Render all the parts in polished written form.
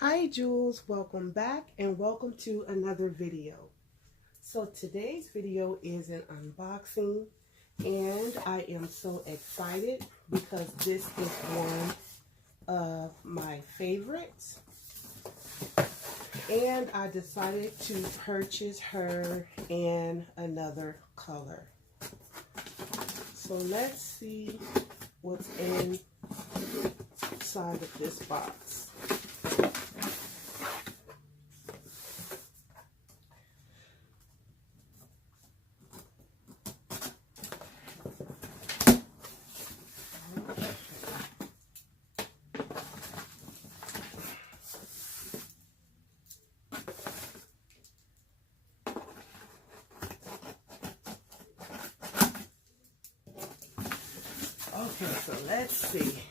Hi Jules, welcome back and welcome to another video. So today's video is an unboxing and I am so excited because this is one of my favorites and I decided to purchase her in another color. So let's see what's inside of this box. Okay, so let's see.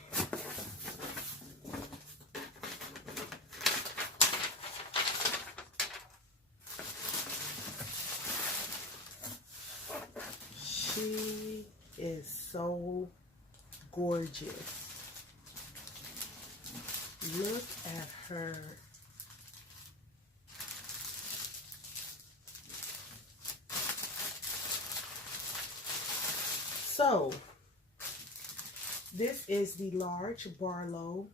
She is so gorgeous. Look at her. So, this is the large Barlow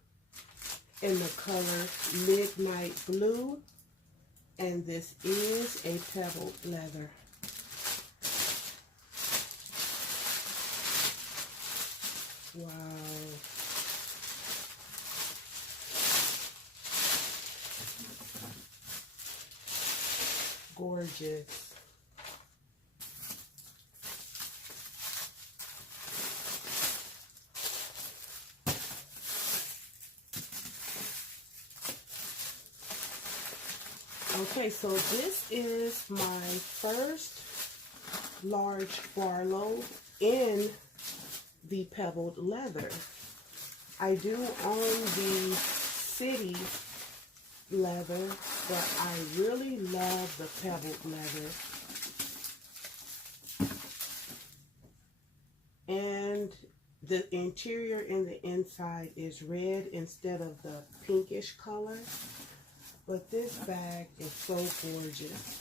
in the color Midnight Blue, and this is a Pebble leather. Wow. Gorgeous. Okay, so this is my first large Barlow in the pebbled leather. I do own the city leather, but I really love the pebbled leather. And the interior and the inside is red instead of the pinkish color. But this bag is so gorgeous.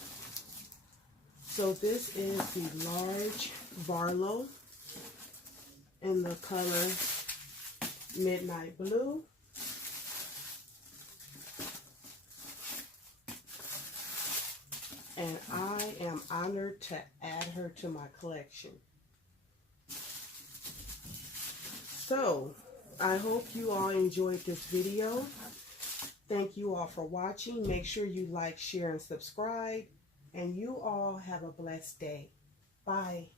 So this is the large Barlow in the color Midnight Blue. And I am honored to add her to my collection. So, I hope you all enjoyed this video. Thank you all for watching. Make sure you like, share, and subscribe. And you all have a blessed day. Bye.